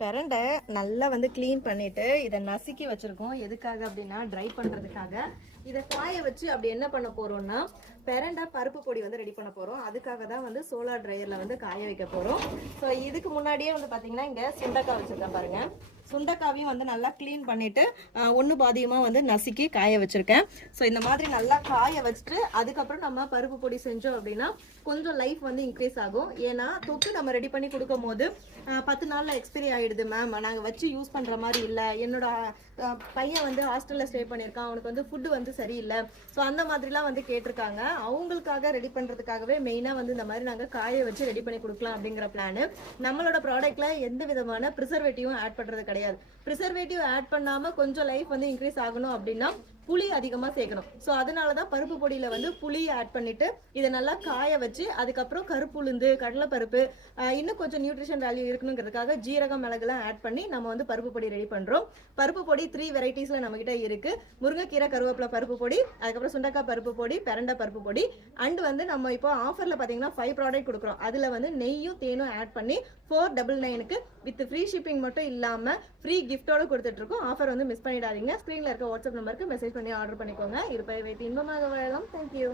பிரண்டை நல்லா க்ளீன் பண்ணிட்டு இதை நசுக்கி வச்சிருக்கோம். எதுக்காக அப்படின்னா ட்ரை பண்றதுக்காக. இதை காய வச்சு அப்படி என்ன பண்ண போறோம்னா பிரண்டை பருப்பு பொடி ரெடி பண்ண போறோம். அதுக்காக தான் சோலார் ட்ரையர்ல காய வைக்க போறோம். ஸோ இதுக்கு முன்னாடியே பாத்தீங்கன்னா இங்க சுண்டக்காய் வச்சிருக்கேன் பாருங்க. சுண்டைக்காவையும் நல்லா க்ளீன் பண்ணிட்டு ஒன்று பாதியமாக நசுக்கி காய வச்சிருக்கேன். ஸோ இந்த மாதிரி நல்லா காய வச்சுட்டு அதுக்கப்புறம் நம்ம பருப்பு பொடி செஞ்சோம் அப்படின்னா கொஞ்சம் லைஃப் இன்க்ரீஸ் ஆகும். ஏன்னா தொக்கு நம்ம ரெடி பண்ணி கொடுக்கும் போது 10 நாள்ல எக்ஸ்பைரி ஆயிடுது மேம், நாங்கள் வச்சு யூஸ் பண்ற மாதிரி இல்லை, என்னோட பையன் ஹாஸ்டல்ல ஸ்டே பண்ணியிருக்கான், அவனுக்கு ஃபுட்டு சரியில்லை, ஸோ அந்த மாதிரிலாம் கேட்டிருக்காங்க. அவங்களுக்காக ரெடி பண்றதுக்காகவே மெயினாக இந்த மாதிரி நாங்கள் காய வச்சு ரெடி பண்ணி கொடுக்கலாம் அப்படிங்கிற பிளான். நம்மளோட ப்ராடக்ட்ல எந்த விதமான ப்ரிசர்வேட்டிவும் ஆட் பண்றது கிடையாது. ப்ரிசர்வேட்டிவ் ஆட் பண்ணாம கொஞ்சம் லைஃப் இன்க்ரீஸ் ஆகணும் அப்படின்னா புளி அதிகமாக சேர்க்கணும். ஸோ அதனால தான் பருப்பு பொடியில் புளி ஆட் பண்ணிட்டு இதை நல்லா காய வச்சு அதுக்கப்புறம் கருப்புளுந்து, கடலைப்பருப்பு, இன்னும் கொஞ்சம் நியூட்ரிஷன் வேல்யூ இருக்கணுங்கிறதுக்காக ஜீரகம், மிளகுலாம் ஆட் பண்ணி நம்ம பருப்பு பொடி ரெடி பண்ணுறோம். பருப்பு பொடி 3 வெரைட்டிஸில் நம்மகிட்ட இருக்கு. முருங்கைக்கீரை கருவேப்பிலை பருப்பு பொடி, அதுக்கப்புறம் சுண்டக்காய் பருப்பு பொடி, பிரண்டை பருப்பு பொடி, அண்ட் நம்ம இப்போ ஆஃபரில் பார்த்தீங்கன்னா 5 ப்ராடக்ட் கொடுக்குறோம். அதில் நெய்யும் தேனும் ஆட் பண்ணி 499க்கு வித் ஃப்ரீ ஷிப்பிங் மட்டும் இல்லாமல் ஃப்ரீ கிஃப்டோட கொடுத்துட்டு இருக்கோம். ஆஃபர் மிஸ் பண்ணிடாதீங்க. ஸ்க்ரீனில் இருக்க வாட்ஸ்அப் நம்பருக்கு மெசேஜ் பண்ணி ஆர்டர் பண்ணிக்கோங்க. இருப்பை வைத்து இன்பமாக வாழலாம். தேங்க்யூ.